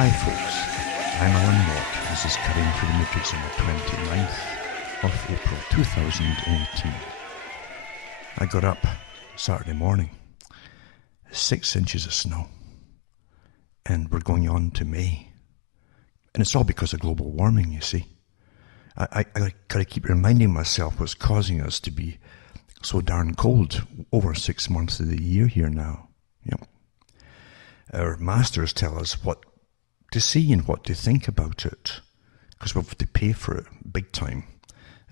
Hi folks, I'm Alan Watt. This is Cutting Through the Matrix on the 29th of April 2018. I got up Saturday morning, 6 inches of snow, and we're going on to May. And it's all because of global warming, you see. I gotta keep reminding myself what's causing us to be so darn cold over 6 months of the year here now. Yep. Our masters tell us what to see and what to think about it, because we have to pay for it big time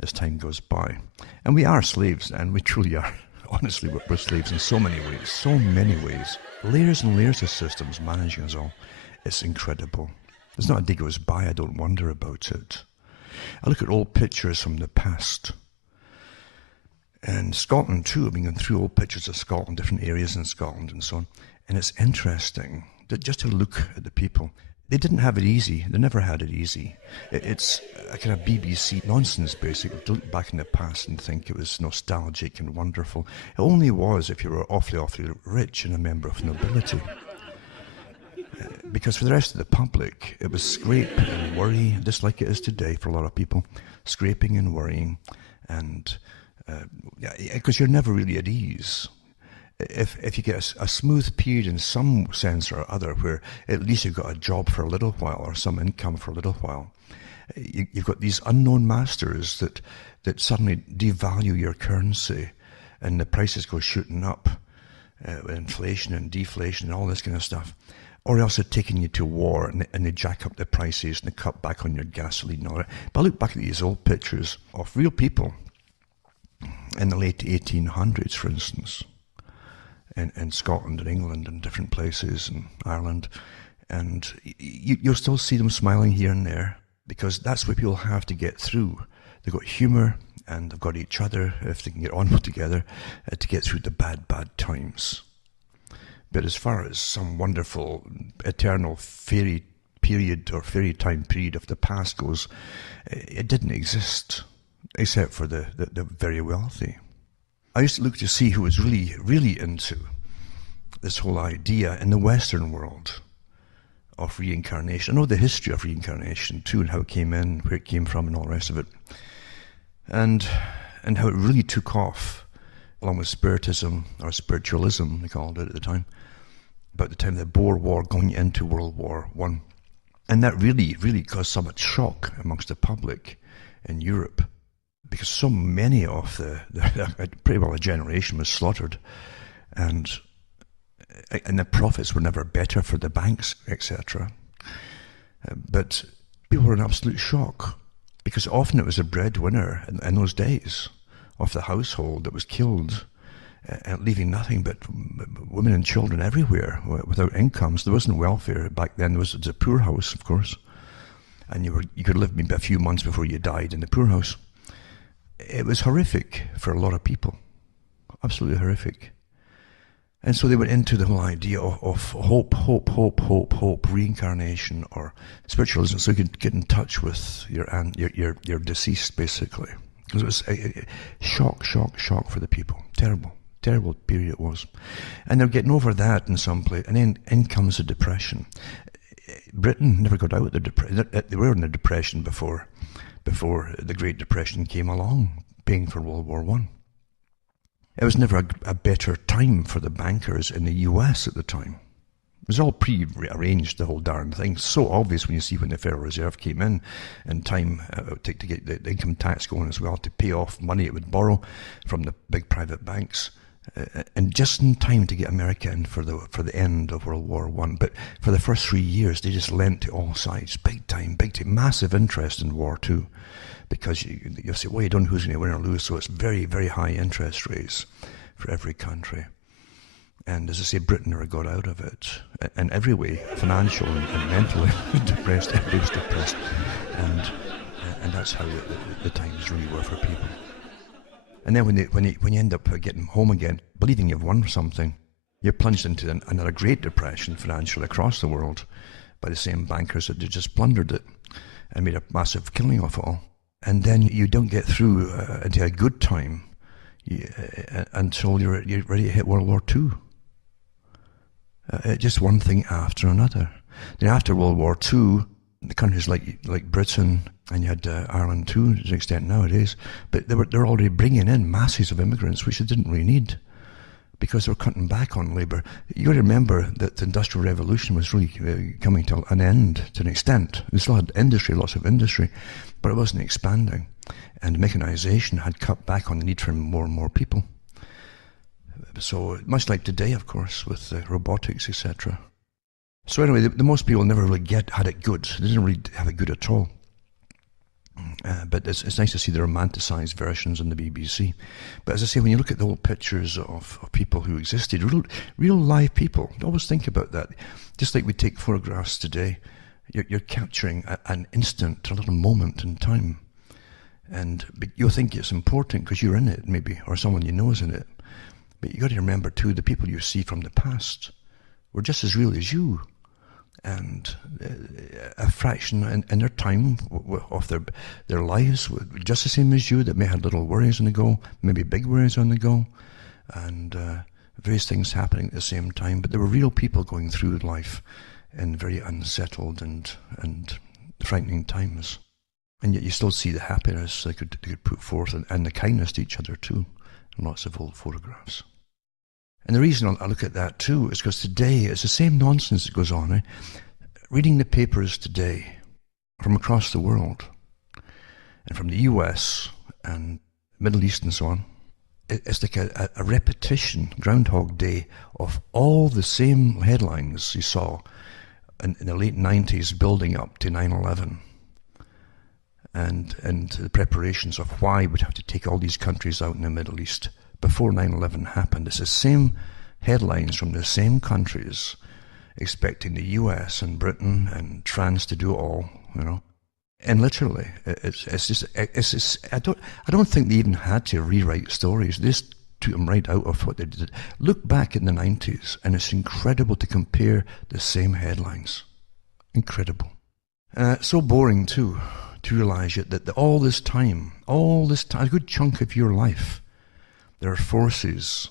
as time goes by. And we are slaves, and we truly are. Honestly, we're slaves in so many ways, so many ways. Layers and layers of systems managing us all. It's incredible. There's not a day goes by I don't wonder about it. I look at old pictures from the past. And Scotland too, I've been going through old pictures of Scotland, different areas in Scotland and so on. And it's interesting that just to look at the people. They didn't have it easy. They never had it easy. It's a kind of BBC nonsense, basically, to look back in the past and think it was nostalgic and wonderful. It only was if you were awfully, awfully rich and a member of nobility. Because for the rest of the public, it was scrape and worry, just like it is today for a lot of people. Scraping and worrying. And because you're never really at ease. If you get a smooth period in some sense or other where at least you've got a job for a little while or some income for a little while, you've got these unknown masters that suddenly devalue your currency and the prices go shooting up, inflation and deflation and all this kind of stuff. Or else they're taking you to war and they jack up the prices and they cut back on your gasoline and all that. But I look back at these old pictures of real people in the late 1800s, for instance, in Scotland and England and different places and Ireland, and you'll still see them smiling here and there because that's what people have to get through. They've got humour and they've got each other, if they can get on together, to get through the bad times. But as far as some wonderful eternal fairy period or fairy time period of the past goes, it didn't exist except for the very wealthy. I used to look to see who was really, really into this whole idea in the Western world of reincarnation. I know the history of reincarnation too, and how it came in, where it came from, and all the rest of it, and how it really took off, along with spiritism or spiritualism, they called it at the time, about the time of the Boer War going into World War I, and that really, really caused so much shock amongst the public in Europe. Because so many of the pretty well a generation was slaughtered, and the profits were never better for the banks, etc. But people were in absolute shock, because often it was a breadwinner in those days of the household that was killed, leaving nothing but women and children everywhere without incomes. There wasn't welfare back then. There was a poorhouse, of course, and you could live maybe a few months before you died in the poorhouse. It was horrific for a lot of people, absolutely horrific. And so they went into the whole idea of hope, reincarnation or spiritualism, so you could get in touch with your deceased, basically. Because it was a shock for the people. Terrible period it was. And they're getting over that in some place, and then in comes the depression. Britain never got out of the depression. They were in the depression before the Great Depression came along, paying for World War I. It was never a better time for the bankers in the US at the time. It was all pre-arranged, the whole darn thing. So obvious when you see when the Federal Reserve came in time to get the income tax going as well, to pay off money it would borrow from the big private banks. And just in time to get America in for the end of World War I. But for the first 3 years, they just lent to all sides, big time, massive interest in war too, because you say, well, you don't know who's going to win or lose, so it's very, very high interest rates for every country. And as I say, Britain never got out of it, in every way, financial and mentally depressed. Everybody was depressed, and that's how the times really were for people. And then when you end up getting home again, believing you've won something, you're plunged into another Great Depression financially across the world by the same bankers that just plundered it and made a massive killing of it all. And then you don't get through into a good time until you're ready to hit World War II. Just one thing after another. Then after World War II, the countries like Britain, and you had Ireland too, to an extent nowadays, but they're already bringing in masses of immigrants, which they didn't really need, because they were cutting back on labour. You got to remember that the Industrial Revolution was really coming to an end, to an extent. They still had industry, lots of industry, but it wasn't expanding. And mechanisation had cut back on the need for more and more people. So much like today, of course, with robotics, etc. So anyway, the most people never really had it good. They didn't really have it good at all. But it's nice to see the romanticised versions on the BBC. But as I say, when you look at the old pictures of people who existed, real live people, always think about that. Just like we take photographs today, you're capturing an instant, a little moment in time. And you'll think it's important because you're in it, maybe, or someone you know is in it. But you got to remember too, the people you see from the past were just as real as you, and a fraction in their time of their lives were just the same as you, that may have little worries on the go, maybe big worries on the go, and various things happening at the same time. But there were real people going through life in very unsettled and frightening times. And yet you still see the happiness they could put forth, and the kindness to each other too, in lots of old photographs. And the reason I look at that too is because today it's the same nonsense that goes on. Reading the papers today from across the world, and from the US and Middle East and so on, it's like a repetition, Groundhog Day, of all the same headlines you saw in the late 90s building up to 9/11. And the preparations of why we'd have to take all these countries out in the Middle East before 9/11 happened. It's the same headlines from the same countries, expecting the US and Britain and France to do it all, you know. And literally, it's just I don't think they even had to rewrite stories. They just took them right out of what they did. Look back in the 90s, and it's incredible to compare the same headlines. Incredible. So boring too, to realise that all this time, a good chunk of your life, there are forces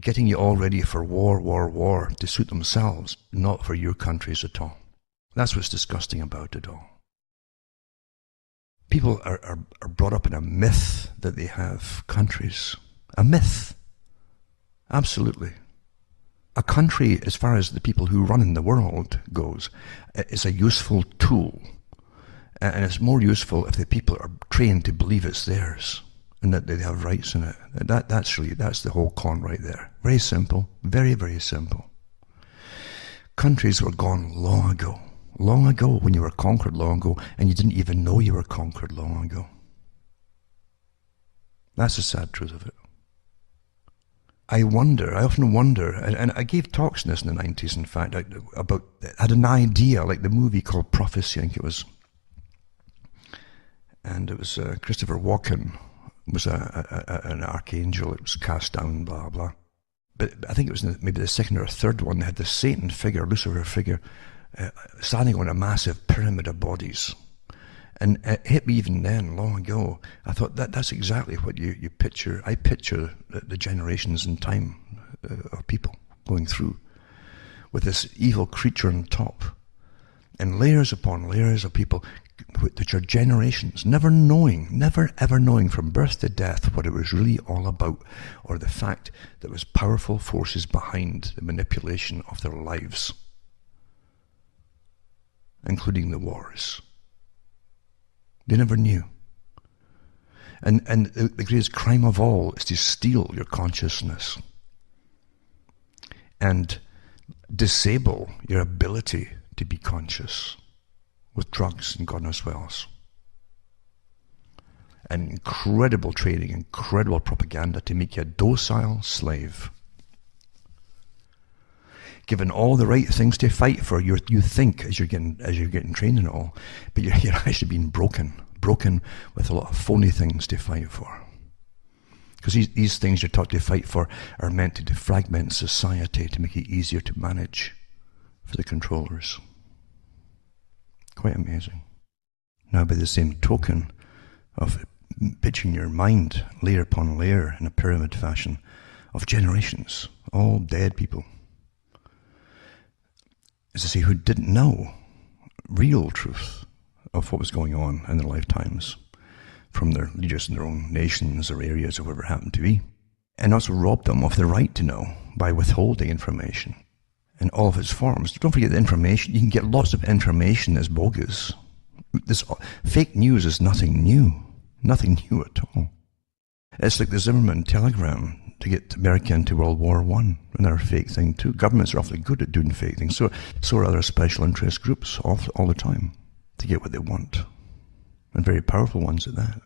getting you all ready for war to suit themselves, not for your countries at all. That's what's disgusting about it all. People are brought up in a myth that they have countries. A myth. Absolutely. A country, as far as the people who run in the world goes, is a useful tool. And it's more useful if the people are trained to believe it's theirs and that they have rights in it. That's the whole con right there. Very simple. Very, very simple. Countries were gone long ago. Long ago, when you were conquered long ago, and you didn't even know you were conquered long ago. That's the sad truth of it. I often wonder, and I gave talks in this in the 90s, in fact, I had an idea, like the movie called Prophecy, I think it was. And it was Christopher Walken was an archangel. It was cast down, blah, blah. But I think it was maybe the second or third one. They had the Satan figure, Lucifer figure, standing on a massive pyramid of bodies. And it hit me even then, long ago. I thought that's exactly what you picture. I picture the generations in time of people going through with this evil creature on top. And layers upon layers of people, which are generations, never ever knowing from birth to death what it was really all about, or the fact that there was powerful forces behind the manipulation of their lives, including the wars. They never knew. And the greatest crime of all is to steal your consciousness and disable your ability to be conscious with drugs and God knows what else. And incredible training, incredible propaganda to make you a docile slave. Given all the right things to fight for, you think as you're getting trained and all, but you're actually being broken with a lot of phony things to fight for. Because these things you're taught to fight for are meant to defragment society to make it easier to manage for the controllers. Quite amazing. Now, by the same token of pitching your mind layer upon layer in a pyramid fashion of generations, all dead people, as I say, who didn't know real truth of what was going on in their lifetimes from their leaders in their own nations or areas or wherever it happened to be, and also robbed them of the right to know by withholding information in all of its forms. Don't forget the information. You can get lots of information that's bogus. This fake news is nothing new at all. It's like the Zimmerman telegram to get America into World War I, another fake thing too. Governments are awfully good at doing fake things. So are other special interest groups all the time to get what they want, and very powerful ones at that.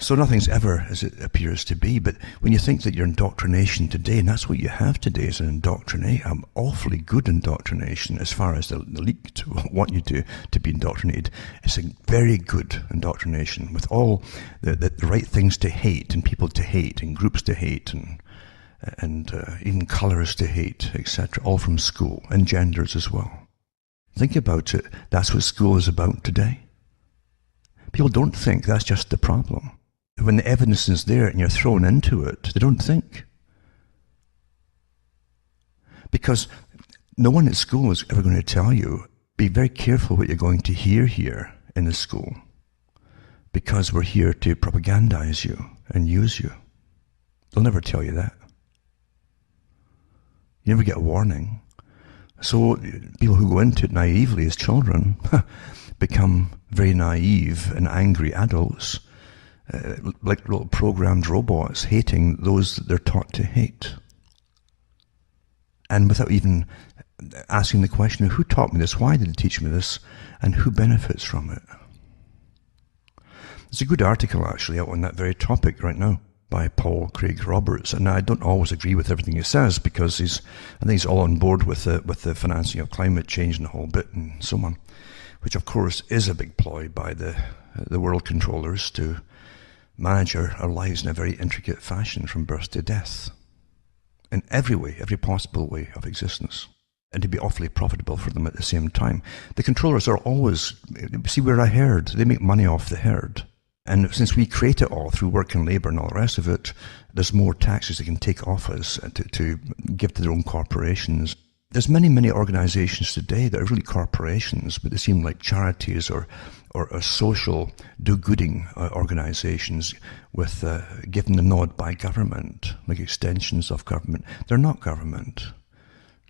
So nothing's ever as it appears to be, but when you think that your indoctrination today, and that's what you have today, is an indoctrination, awfully good indoctrination as far as the leak to want you to be indoctrinated. It's a very good indoctrination with all the right things to hate, and people to hate, and groups to hate, and even colours to hate, etc., all from school, and genders as well. Think about it. That's what school is about today. People don't think that's just the problem. When the evidence is there and you're thrown into it, they don't think. Because no one at school is ever going to tell you, be very careful what you're going to hear here in the school, because we're here to propagandize you and use you. They'll never tell you that. You never get a warning. So people who go into it naively as children become very naive and angry adults, like little programmed robots, hating those that they're taught to hate. And without even asking the question of who taught me this, why did they teach me this, and who benefits from it. There's a good article actually out on that very topic right now by Paul Craig Roberts, and I don't always agree with everything he says, because I think he's all on board with the financing of climate change and the whole bit and so on, which of course is a big ploy by the world controllers to manage our lives in a very intricate fashion from birth to death, in every way, every possible way of existence, and to be awfully profitable for them at the same time. The controllers are always, see, we're a herd. They make money off the herd. And since we create it all through work and labour and all the rest of it, there's more taxes they can take off us to give to their own corporations. There's many organizations today that are really corporations, but they seem like charities or social do-gooding organizations with given the nod by government, like extensions of government. They're not government.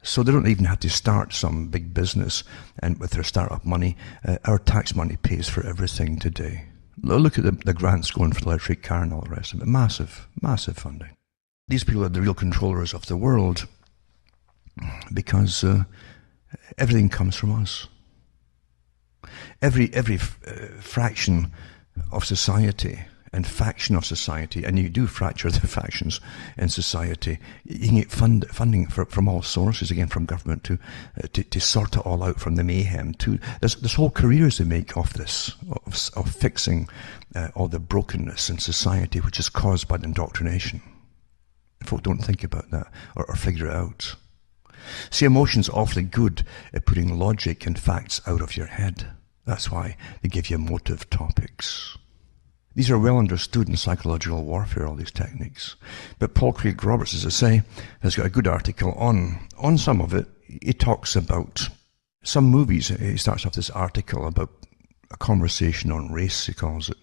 So they don't even have to start some big business, and with their startup money, our tax money pays for everything today. Look at the grants going for the electric car and all the rest of it. Massive funding. These people are the real controllers of the world, because everything comes from us. Every fraction of society and faction of society, and you do fracture the factions in society, you can get funding from all sources, again from government, to sort it all out, from the mayhem to there's whole careers they make off this, of fixing all the brokenness in society which is caused by the indoctrination. Folk don't think about that or figure it out. See, emotion's awfully good at putting logic and facts out of your head. That's why they give you emotive topics. These are well understood in psychological warfare, all these techniques. But Paul Craig Roberts, as I say, has got a good article on some of it. He talks about some movies. He starts off this article about a conversation on race, he calls it.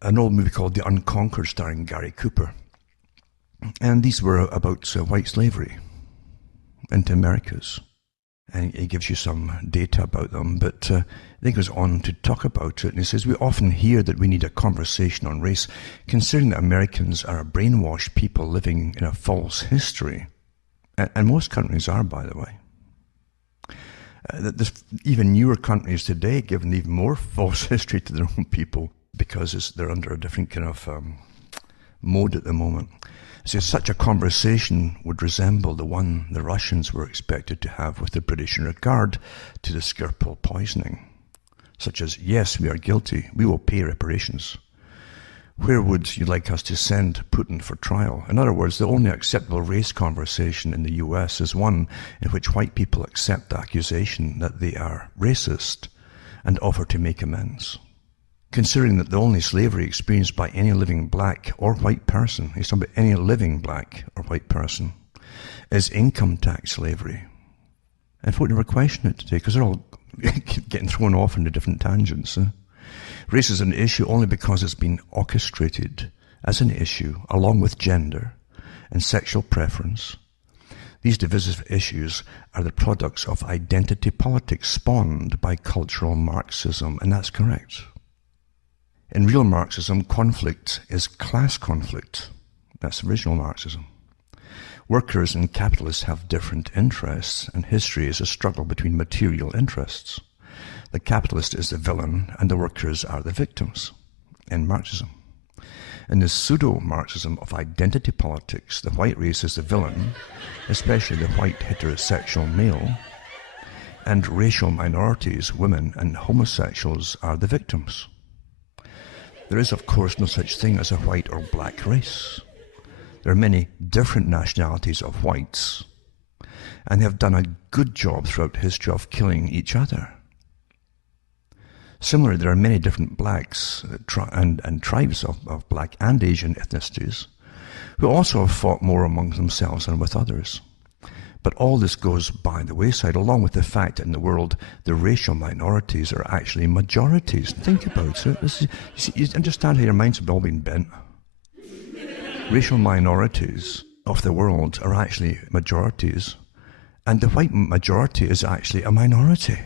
An old movie called The Unconquered, starring Gary Cooper. And these were about white slavery into Americas. And he gives you some data about them, but then he goes on to talk about it, and he says, we often hear that we need a conversation on race, considering that Americans are a brainwashed people living in a false history. And most countries are, by the way. There's even newer countries today giving even more false history to their own people, because they're under a different kind of mode at the moment. So such a conversation would resemble the one the Russians were expected to have with the British in regard to the Skripal poisoning, such as, yes, we are guilty, we will pay reparations. Where would you like us to send Putin for trial? In other words, the only acceptable race conversation in the US is one in which white people accept the accusation that they are racist and offer to make amends. Considering that the only slavery experienced by any living black or white person, he's talking about any living black or white person, is income tax slavery. And folk never question it today because they're all getting thrown off into different tangents. Race is an issue only because it's been orchestrated as an issue along with gender and sexual preference. These divisive issues are the products of identity politics spawned by cultural Marxism, and that's correct. In real Marxism, conflict is class conflict. That's original Marxism. Workers and capitalists have different interests, and history is a struggle between material interests. The capitalist is the villain, and the workers are the victims in Marxism. In the pseudo-Marxism of identity politics, the white race is the villain, especially the white heterosexual male, and racial minorities, women and homosexuals, are the victims. There is, of course, no such thing as a white or black race. There are many different nationalities of whites, and they have done a good job throughout history of killing each other. Similarly, there are many different blacks and tribes of black and Asian ethnicities who also have fought more among themselves than with others. But all this goes by the wayside, along with the fact that in the world the racial minorities are actually majorities. Think about it. You understand how your minds have all been bent? Racial minorities of the world are actually majorities, and the white majority is actually a minority.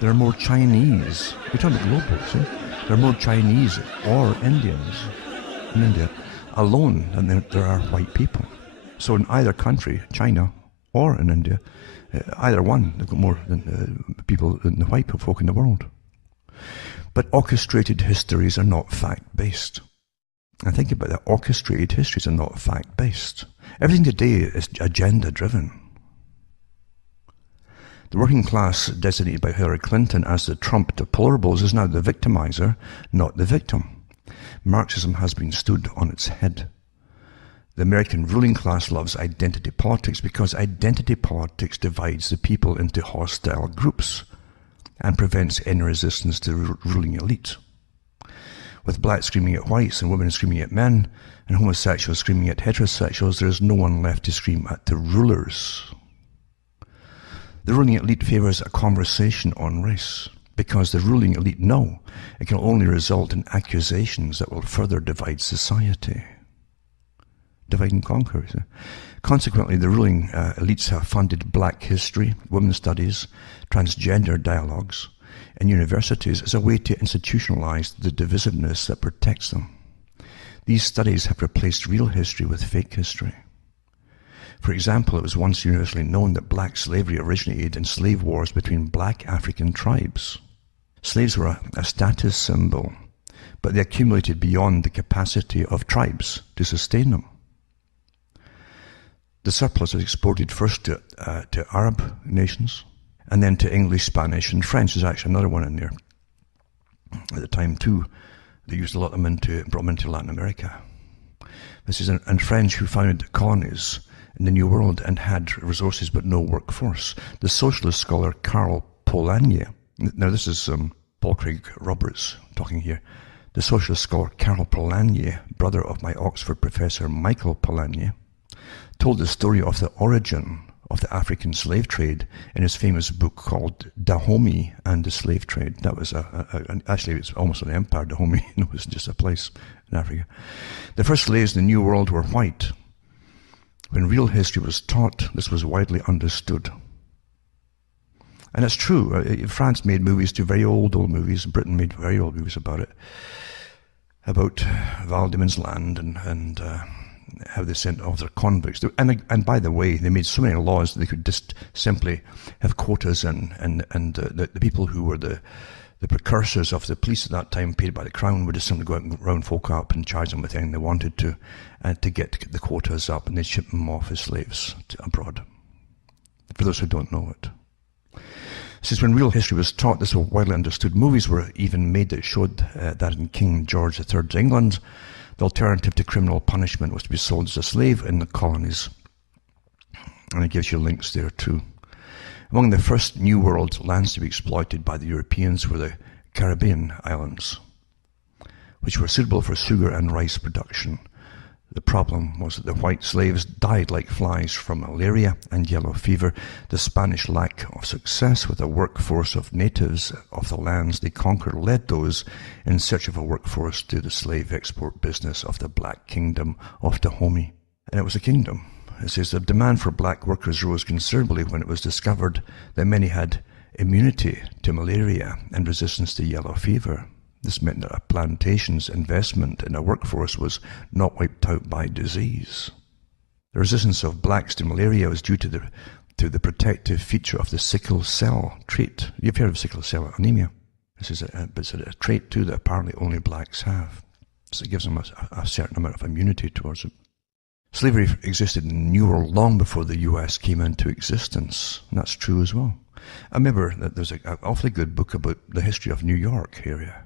There are more Chinese, we're talking about global, see? There are more Chinese or Indians in India alone than there are white people. So in either country, China or in India, either one, they've got more than people than the white folk in the world. But orchestrated histories are not fact-based. And think about that, orchestrated histories are not fact-based. Everything today is agenda-driven. The working class, designated by Hillary Clinton as the Trump deplorables, is now the victimizer, not the victim. Marxism has been stood on its head. The American ruling class loves identity politics because identity politics divides the people into hostile groups and prevents any resistance to the ruling elite. With blacks screaming at whites and women screaming at men and homosexuals screaming at heterosexuals, there is no one left to scream at the rulers. The ruling elite favours a conversation on race because the ruling elite know it can only result in accusations that will further divide society. Divide and conquer. Consequently, the ruling elites have funded black history, women's studies, transgender dialogues in universities as a way to institutionalize the divisiveness that protects them. These studies have replaced real history with fake history. For example, it was once universally known that black slavery originated in slave wars between black African tribes. Slaves were a status symbol, but they accumulated beyond the capacity of tribes to sustain them. The surplus was exported first to Arab nations, and then to English, Spanish, and French. There's actually another one in there. At the time, too, they used a lot of them brought them into Latin America. This is and French who founded colonies in the New World and had resources but no workforce. The socialist scholar Karl Polanyi, now this is Paul Craig Roberts talking here. The socialist scholar Karl Polanyi, brother of my Oxford professor Michael Polanyi, told the story of the origin of the African slave trade in his famous book called Dahomey and the Slave Trade. That was actually it's almost an empire. Dahomey it was just a place in Africa. The first slaves in the New World were white. When real history was taught, this was widely understood. And it's true. France made movies too, very old movies. Britain made very old movies about it. About Val Diemen's Land and how they sent off their convicts. And by the way, they made so many laws that they could just simply have quotas and the people who were the precursors of the police at that time, paid by the crown, would just simply go out and round folk up and charge them with anything they wanted to get the quotas up, and they'd ship them off as slaves abroad. For those who don't know it. Since when real history was taught, this was widely understood. Movies were even made that showed that in King George III's England, the alternative to criminal punishment was to be sold as a slave in the colonies. And it gives you links there too. Among the first New World lands to be exploited by the Europeans were the Caribbean islands, which were suitable for sugar and rice production. The problem was that the white slaves died like flies from malaria and yellow fever. The Spanish lack of success with a workforce of natives of the lands they conquered led those in search of a workforce to the slave export business of the Black Kingdom of Dahomey. And it was a kingdom. It says the demand for black workers rose considerably when it was discovered that many had immunity to malaria and resistance to yellow fever. This meant that a plantation's investment in a workforce was not wiped out by disease. The resistance of blacks to malaria was due to the protective feature of the sickle cell trait. You've heard of sickle cell anemia. This is a trait too that apparently only blacks have. So it gives them a certain amount of immunity towards it. Slavery existed in the New World long before the US came into existence. And that's true as well. I remember that there's an awfully good book about the history of New York area,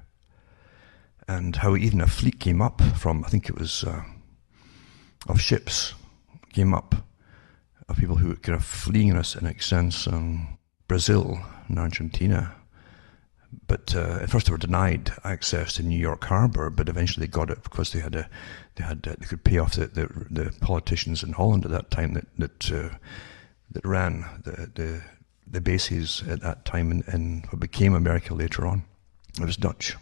and how even a fleet came up from, I think it was, of ships, came up, of people who were kind of fleeing us in a sense, Brazil and Argentina. But at first they were denied access to New York Harbor, but eventually they got it because they could pay off the politicians in Holland at that time that ran the bases at that time in what became America later on. It was Dutch.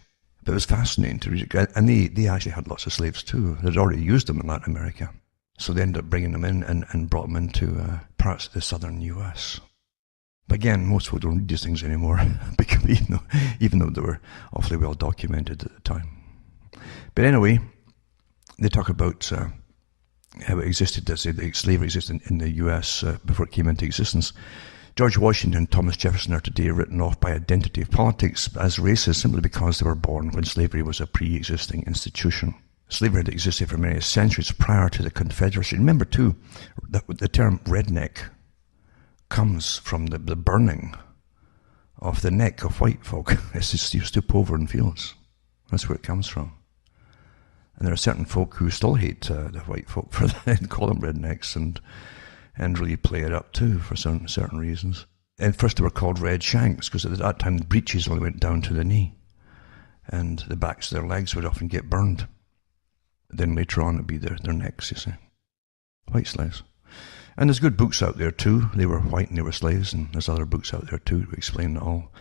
But it was fascinating to read it. And they actually had lots of slaves too. They'd already used them in Latin America. So they ended up bringing them in and brought them into parts of the southern US. But again, most people don't read these things anymore, because even though they were awfully well documented at the time. But anyway, they talk about how it existed, the slavery existed in the US before it came into existence. George Washington and Thomas Jefferson are today written off by identity politics as racist simply because they were born when slavery was a pre-existing institution. Slavery had existed for many centuries prior to the Confederacy. Remember too, that the term redneck comes from the burning of the neck of white folk as they stoop over in fields. That's where it comes from. And there are certain folk who still hate the white folk for that and call them rednecks and really play it up too for certain reasons. And first they were called red shanks because at that time the breeches only went down to the knee and the backs of their legs would often get burned. Then later on it'd be their necks, you see. White slaves. And there's good books out there too. They were white and they were slaves, and there's other books out there too to explain it all.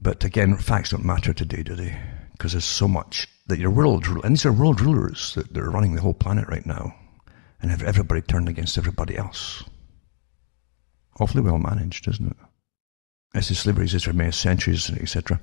But again, facts don't matter today, do they? Because there's so much that your world, and these are world rulers that are running the whole planet right now, and have everybody turned against everybody else. Awfully well managed, isn't it? As the slavery exists for many centuries, etc.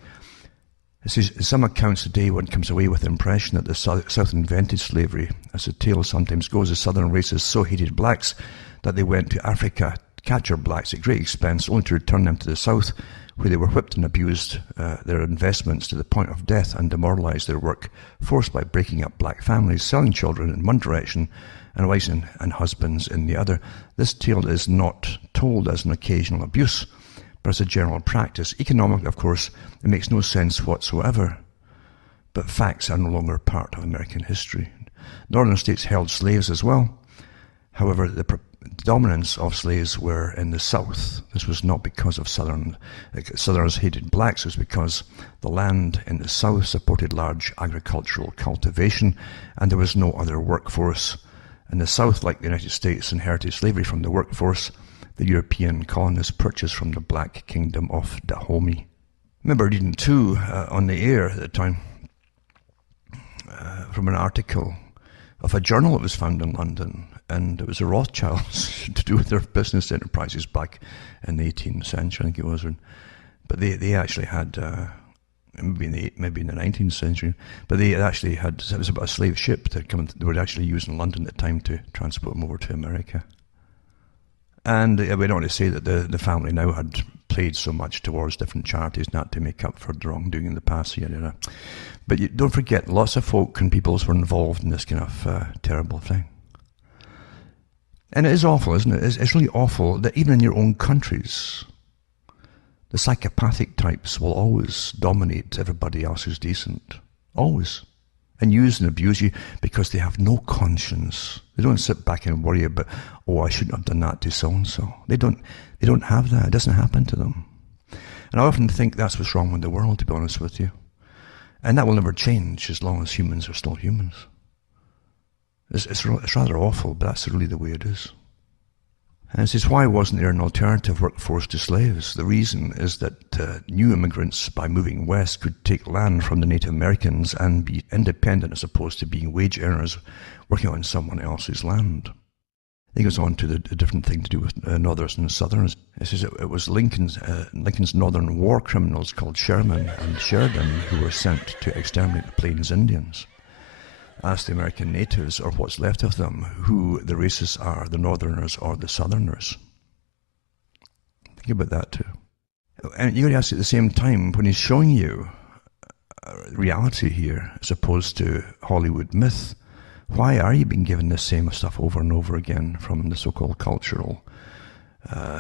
It says, in some accounts today, one comes away with the impression that the South invented slavery. As the tale sometimes goes, the southern races so hated blacks that they went to Africa to capture blacks at great expense, only to return them to the South, where they were whipped and abused their investments to the point of death and demoralized their work, forced by breaking up black families, selling children in one direction, and wives and husbands in the other. This tale is not told as an occasional abuse, but as a general practice. Economically, of course, it makes no sense whatsoever, but facts are no longer part of American history. Northern states held slaves as well. However, the dominance of slaves were in the South. This was not because of Southerners hated blacks. It was because the land in the South supported large agricultural cultivation, and there was no other workforce. In the South, like the United States, inherited slavery from the workforce the European colonists purchased from the Black Kingdom of Dahomey. I remember reading too on the air at the time from an article of a journal that was found in London, and it was the Rothschilds to do with their business enterprises back in the 18th century, I think it was. But they actually had, maybe in the 19th century, but they actually had, it was about a slave ship that they were actually using in London at the time to transport them over to America. And we don't want to say that the family now had played so much towards different charities not to make up for the wrongdoing in the past year. But don't forget, lots of folk and peoples were involved in this kind of terrible thing. And it is awful, isn't it? It's really awful that even in your own countries, the psychopathic types will always dominate everybody else who's decent. Always. And use and abuse you because they have no conscience. They don't sit back and worry about, oh, I shouldn't have done that to so-and-so. They don't have that. It doesn't happen to them. And I often think that's what's wrong with the world, to be honest with you. And that will never change as long as humans are still humans. It's rather awful, but that's really the way it is. And it says, why wasn't there an alternative workforce to slaves? The reason is that new immigrants, by moving west, could take land from the Native Americans and be independent as opposed to being wage earners working on someone else's land. He goes on to the different thing to do with Northerners and Southerners. It says it was Lincoln's Northern war criminals called Sherman and Sheridan who were sent to exterminate the Plains Indians. Ask the American natives, or what's left of them, who the races are, the Northerners or the Southerners. Think about that too. And you got to ask at the same time, when he's showing you reality here as opposed to Hollywood myth, why are you being given the same stuff over and over again from the so-called cultural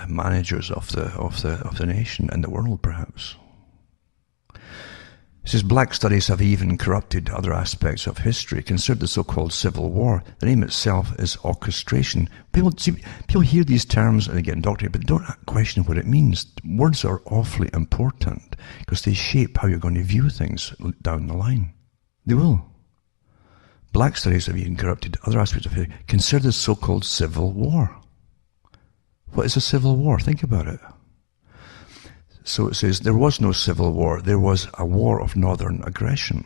managers of the nation and the world, perhaps? It says black studies have even corrupted other aspects of history. Consider the so-called Civil War. The name itself is orchestration. People hear these terms and they get indoctrinated, but don't question what it means. Words are awfully important because they shape how you're going to view things down the line. They will. Black studies have even corrupted other aspects of history. Consider the so-called Civil War. What is a civil war? Think about it. So it says, there was no civil war, there was a war of northern aggression.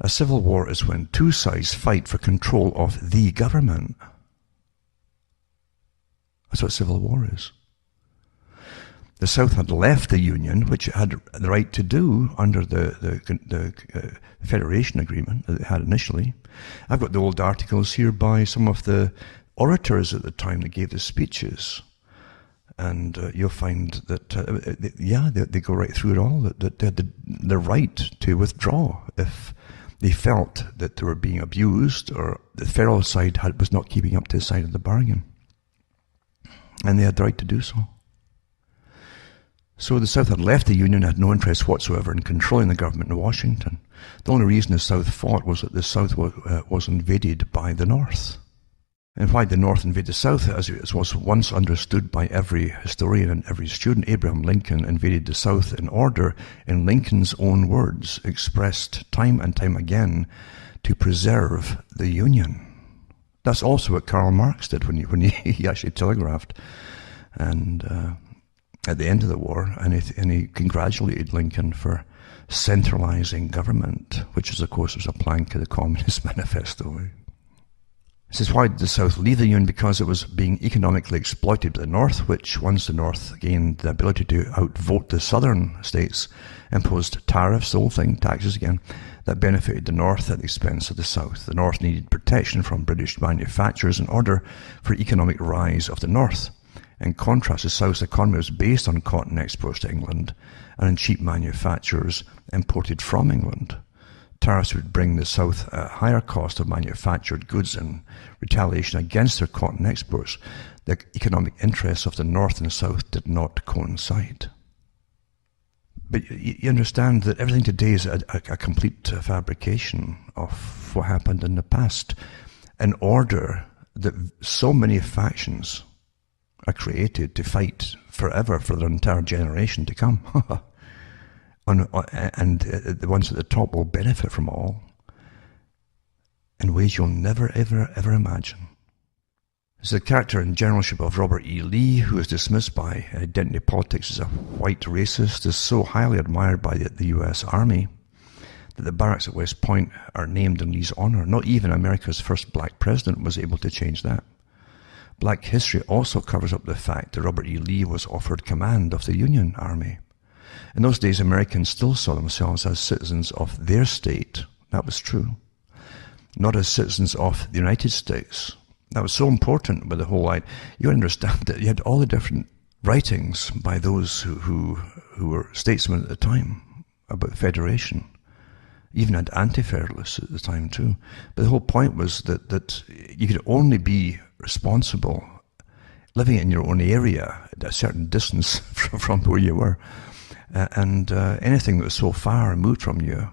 A civil war is when two sides fight for control of the government. That's what civil war is. The South had left the Union, which it had the right to do under the Federation Agreement that it had initially. I've got the old articles here by some of the orators at the time that gave the speeches. And you'll find that, they go right through it all, that they had the right to withdraw if they felt that they were being abused or the federal side was not keeping up to the side of the bargain. And they had the right to do so. So the South had left the Union, had no interest whatsoever in controlling the government in Washington. The only reason the South fought was that the South was invaded by the North. And why the North invaded the South, as it was once understood by every historian and every student, Abraham Lincoln invaded the South in order, in Lincoln's own words, expressed time and time again, to preserve the Union. That's also what Karl Marx did when he actually telegraphed, and at the end of the war, and he congratulated Lincoln for centralizing government, which is, of course, was a plank of the Communist Manifesto. This is why did the South leave the Union? Because it was being economically exploited by the North, which, once the North gained the ability to outvote the Southern states, imposed tariffs, the whole thing, taxes again, that benefited the North at the expense of the South. The North needed protection from British manufacturers in order for economic rise of the North. In contrast, the South's economy was based on cotton exports to England and on cheap manufacturers imported from England. Tariffs would bring the South a higher cost of manufactured goods in retaliation against their cotton exports. The economic interests of the North and the South did not coincide. But you understand that everything today is a complete fabrication of what happened in the past, in order that so many factions are created to fight forever for their entire generation to come. And the ones at the top will benefit from all in ways you'll never, ever imagine. It's the character and generalship of Robert E. Lee, who is dismissed by identity politics as a white racist, is so highly admired by the U.S. Army that the barracks at West Point are named in Lee's honor. Not even America's first black president was able to change that. Black history also covers up the fact that Robert E. Lee was offered command of the Union Army. In those days, Americans still saw themselves as citizens of their state. That was true. Not as citizens of the United States. That was so important with the whole line. You understand that you had all the different writings by those who were statesmen at the time about federation. Even had anti-federalists at the time too. But the whole point was that you could only be responsible living in your own area at a certain distance from where you were. And anything that was so far removed from you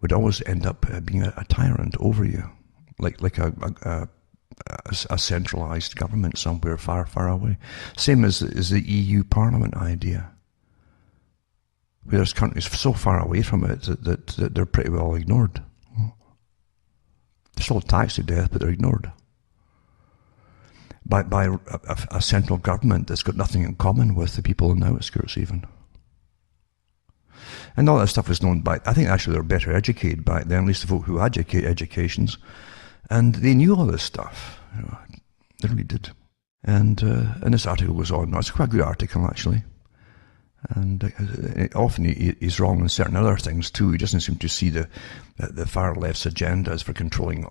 would always end up being a tyrant over you, like a centralized government somewhere far, far away. Same as the EU Parliament idea. Where there's countries so far away from it that they're pretty well ignored. They're still taxed to death, but they're ignored by a central government that's got nothing in common with the people in the outskirts even. And all that stuff was known by, I think actually they were better educated back then, at least the folk who had educations, and they knew all this stuff. You know, they really did. And this article goes on. It's quite a good article, actually. And often he's wrong on certain other things too. He doesn't seem to see the far left's agendas for controlling.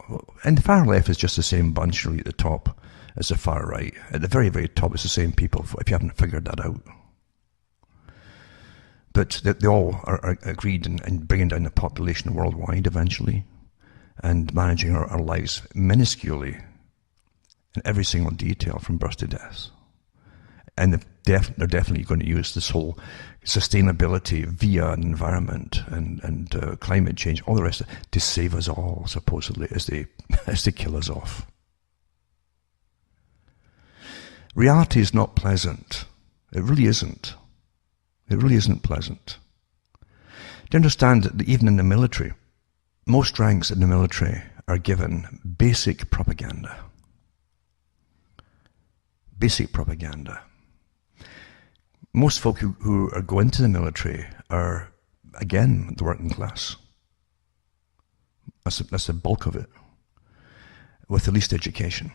And the far left is just the same bunch really at the top as the far right. At the very, very top, it's the same people, if you haven't figured that out. But they all are agreed in bringing down the population worldwide eventually, and managing our lives minusculely in every single detail from birth to death. And they're definitely going to use this whole sustainability via an environment and climate change, all the rest of it, to save us all, supposedly, as they kill us off. Reality is not pleasant. It really isn't. It really isn't pleasant. Do you understand that even in the military, most ranks in the military are given basic propaganda. Basic propaganda. Most folk who are going to the military are, again, the working class. That's the bulk of it, with the least education.